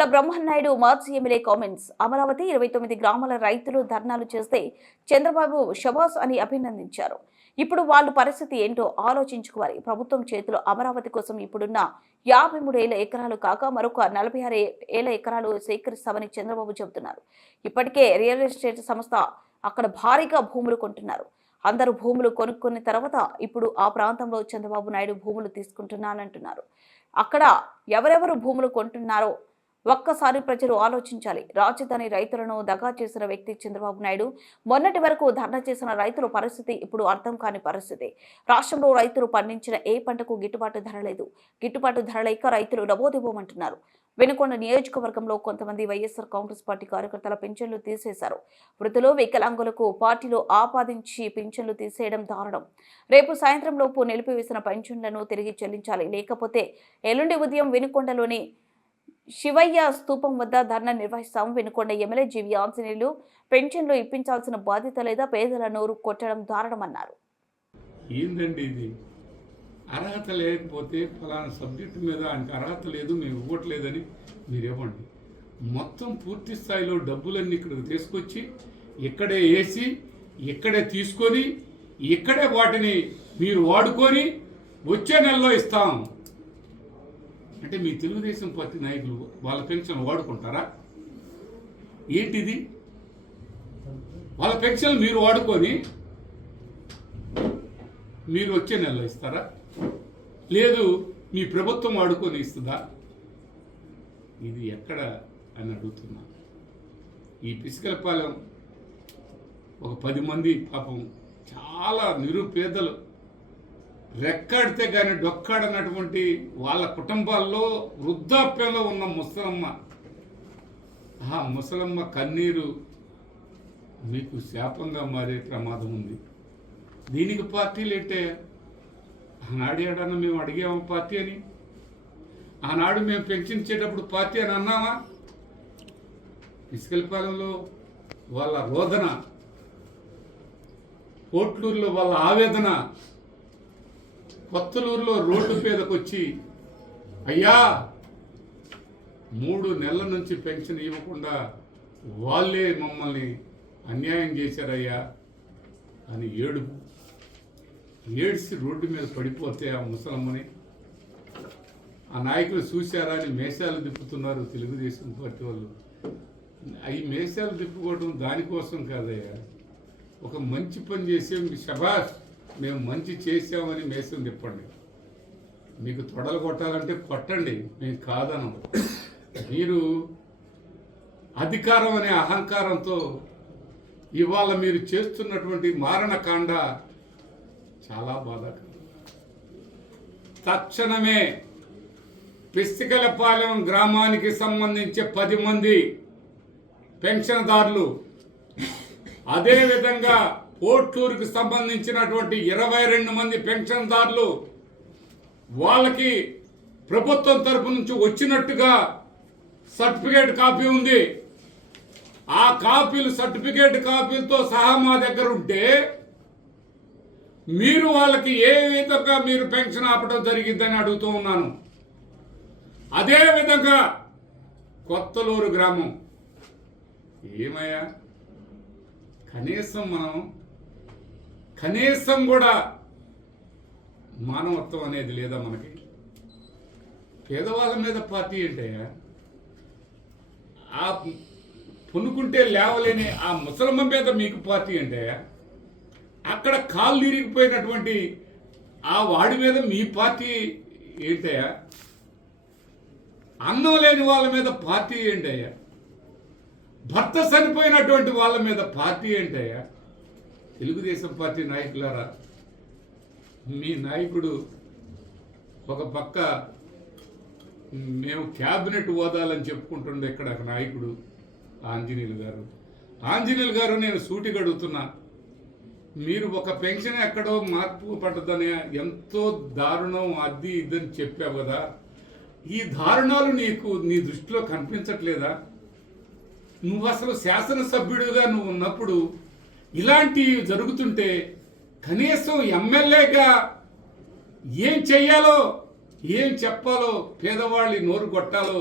వల్ల బ్రహ్మనాయుడు మాజీ MLA comments. Amaravati 29 గ్రామాల రైతులు ధర్నాలు చేస్తే చంద్రబాబు షబాస్ అని అభినందించారు. ఇప్పుడు వాళ్ళ పరిస్థితి ఏంటో ఆలోచించుకోవాలి. ప్రభుత్వం చేతిలో అమరావతి కోసం ఇప్పుడున్న 53,000 ఎకరాలు కాక మరొక 46,000 ఎకరాలు సేకరిస్తామని చంద్రబాబు చెబుతున్నారు. ఇప్పటికే రియల్ ఎస్టేట్ సంస్థ అక్కడ భారీగా భూములు కొంటున్నారు. అందరూ భూములు కొనుక్కున్న తర్వాత ఇప్పుడు ఆ ప్రాంతంలో చంద్రబాబు నాయుడు భూములు తీసుకుంటున్నానంటున్నారు. అక్కడ ఎవరెవరు భూములు కొంటున్నారో ఒక్కసారి ప్రజలు ఆలోచించాలి. రాజధాని రైతులను దగా చేసిన వ్యక్తి చంద్రబాబు నాయుడు. మొన్నటి వరకు ధర్నా చేసిన రైతుల పరిస్థితి ఇప్పుడు అర్థం కాని పరిస్థితి. రాష్ట్రంలో రైతులు పండించిన ఏ పంటకు గిట్టుబాటు ధర లేదు. గిట్టుబాటు ధర లేక రైతులు నమోదివ్వమంటున్నారు. వెనుకొండ నియోజకవర్గంలో కొంతమంది వైఎస్ఆర్ కాంగ్రెస్ పార్టీ కార్యకర్తల పింఛన్లు తీసేశారు. వృద్ధులు, వికలాంగులకు పార్టీలో ఆపాదించి పింఛన్లు తీసేయడం దారుణం. రేపు సాయంత్రం లోపు నిలిపివేసిన పెన్షన్లను తిరిగి చెల్లించాలి. లేకపోతే ఎల్లుండి ఉదయం వెనుకొండలోని శివయ్య స్తూపం వద్ద ధర్నా నిర్వహిస్తాం. వెనుకొండ ఎమ్మెల్యే జీవి ఆంజనేయులు పెన్షన్లు ఇప్పించాల్సిన బాధ్యత లేదా పేదల నోరు కొట్టడం దారుణమన్నారు. ఏందండి ఇది? అర్హత లేకపోతే ఫలానా సబ్జెక్టు మీద ఆయనకు అర్హత లేదు, మేము ఇవ్వట్లేదని మీరు ఇవ్వండి. మొత్తం పూర్తి స్థాయిలో డబ్బులన్నీ ఇక్కడికి తీసుకొచ్చి ఇక్కడే వేసి ఇక్కడే తీసుకొని ఇక్కడే వాటిని మీరు వాడుకొని వచ్చే నెలలో ఇస్తాం అంటే మీ తెలుగుదేశం పార్టీ నాయకులు వాళ్ళ పెన్షన్ వాడుకుంటారా? ఏంటిది? వాళ్ళ పెన్షన్ మీరు వాడుకొని మీరు వచ్చే నెలలో ఇస్తారా? లేదు మీ ప్రభుత్వం వాడుకొని ఇస్తుందా? ఇది ఎక్కడ అని అడుగుతున్నా. ఈ పిసికలపాలెం ఒక 10 మంది పాపం చాలా నిరుపేదలు, రెక్కాడితే కానీ డొక్కాడనటువంటి వాళ్ళ కుటుంబాల్లో వృద్ధాప్యంలో ఉన్న ముసలమ్మ, ఆ ముసలమ్మ కన్నీరు మీకు శాపంగా మారే ప్రమాదం ఉంది. దీనికి పార్టీలు ఏంటే? ఆనాడు ఏడన్నా మేము అడిగాము పార్టీ అని? ఆనాడు మేము పెన్షన్ ఇచ్చేటప్పుడు పార్టీ అని అన్నామా? పిసికలపాలెంలో వాళ్ళ రోదన, కోట్లూరులో వాళ్ళ ఆవేదన, కొత్తలూరులో రోడ్డు మీదకి వచ్చి అయ్యా 3 నెలల నుంచి పెన్షన్ ఇవ్వకుండా వాళ్ళే మమ్మల్ని అన్యాయం చేశారయ్యా అని ఏడ్చి రోడ్డు మీద పడిపోతే ఆ ముసలమ్మని ఆ నాయకులు చూశారా అని మేషాలు తిప్పుతున్నారు తెలుగుదేశం పార్టీ వాళ్ళు. అవి మేషాలు తిప్పుకోవడం దానికోసం కాదయ్యా, ఒక మంచి పని చేసే శబాష్ మేము మంచి చేసామని మేసం తిప్పండి. మీకు తొడలు కొట్టాలంటే కొట్టండి, మేము కాదనం. మీరు అధికారం అనే అహంకారంతో ఇవాళ మీరు చేస్తున్నటువంటి మారణకాండ చాలా బాధాకరం. తక్షణమే పిసికలపాలెం గ్రామానికి సంబంధించి 10 మంది పెన్షన్దారులు, అదేవిధంగా కోట్లూరుకు సంబంధించినటువంటి 22 మంది పెన్షన్దారులు, వాళ్ళకి ప్రభుత్వం తరపు నుంచి వచ్చినట్టుగా సర్టిఫికేట్ కాపీ ఉంది. ఆ కాపీలు సర్టిఫికేట్ కాపీలతో సహా మా దగ్గర ఉంటే మీరు వాళ్ళకి ఏ విధంగా మీరు పెన్షన్ ఆపడం జరిగిందని అడుగుతూ ఉన్నాను. అదేవిధంగా కొత్తలూరు గ్రామం ఏమయ్యా, కనీసం కూడా మానవత్వం అనేది లేదా మనకి? పేదవాళ్ళ మీద పార్టీ ఏంటయ్యా? ఆ పునుకుంటే లేవలేని ఆ ముసలమ్మ మీద మీకు పార్టీ ఏంటయ్యా? అక్కడ కాళ్ళు ఇరిగిపోయినటువంటి ఆ వాడి మీద మీ పార్టీ ఏంటయ్యా? అన్నం లేని వాళ్ళ మీద పార్టీ ఏంటయ్యా? భర్త చనిపోయినటువంటి వాళ్ళ మీద పార్టీ ఏంటయ్యా? తెలుగుదేశం పార్టీ నాయకులారా, మీ నాయకుడు ఒక పక్క మేము క్యాబినెట్ హోదాలని చెప్పుకుంటుండే ఇక్కడ నాయకుడు ఆంజనేయులు గారు నేను సూటిగా అడుగుతున్నా, మీరు ఒక పెన్షన్ ఎక్కడో మార్పు పడుతుందని ఎంతో దారుణం అది ఇదని చెప్పావు కదా, ఈ దారుణాలు నీ దృష్టిలో కనిపించట్లేదా? నువ్వు అసలు శాసనసభ్యుడిగా నువ్వు ఉన్నప్పుడు ఇలాంటివి జరుగుతుంటే కనీసం ఎమ్మెల్యేగా ఏం చెయ్యాలో, ఏం చెప్పాలో, పేదవాళ్ళని నోరు కొట్టాలో